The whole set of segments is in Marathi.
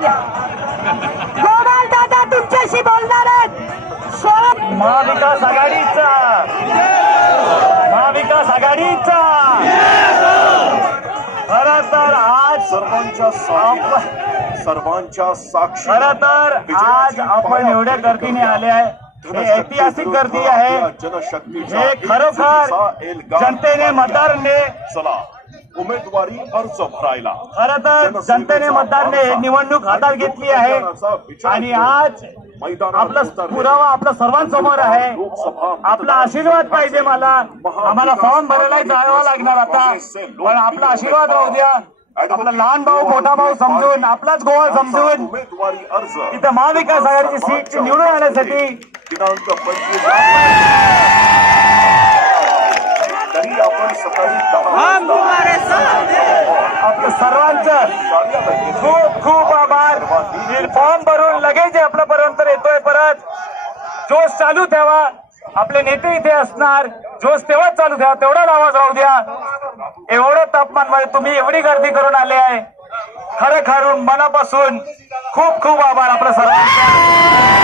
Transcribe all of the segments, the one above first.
द्या गोपाल दादा तुमच्याशी बोलणार महाविकास आघाडीचा. महाविकास आघाडीचा. खर तर आज सर्वांच्या सर्वांच्या साक्षी खर तर आज आपण एवढ्या गर्दीने आले आहे. हे ऐतिहासिक गर्दी आहे. जनशक्तीचा हे खरोखर जनतेने मतदारने चला. उमेदवारी अर्ज भरायला. खर तर जनतेने मतदारने निवडणूक हातात घेतली आहे आणि आज आपला पुरावा आपल्या सर्वांसमोर आहे. आपला आशीर्वाद पाहिजे मला. आम्हाला फॉर्म भरायला जावं लागणार आता. पण आपला आशीर्वाद राहू द्या. आपला लहान भाऊ मोठा भाऊ समजून आपलाच गोवा समजून इथं महाविकास आघाडीची सीट निवडून आणण्यासाठी आपण सकाळी आपलं सर्वांचं खूप खूप आभार. फॉर्म भरून लगेच आपल्यापर्यंत येतोय परत. जोश चालू ठेवा. आपले नेते इथे असणार. जोश तेव्हाच चालू ठेवा. तेवढाच आवाज राहू द्या. एवढं तापमानमध्ये तुम्ही एवढी गर्दी करून आले आहे. खरं खरून मनापासून खूप खूप आभार आपल्या सर्वांचा.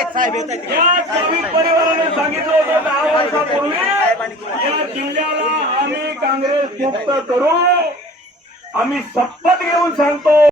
या श्रमिक परिवाराने सांगितलं होतं दहा वर्षापूर्वी या जिल्ह्याला आम्ही काँग्रेस मुक्त करू. आम्ही शपथ घेऊन सांगतो.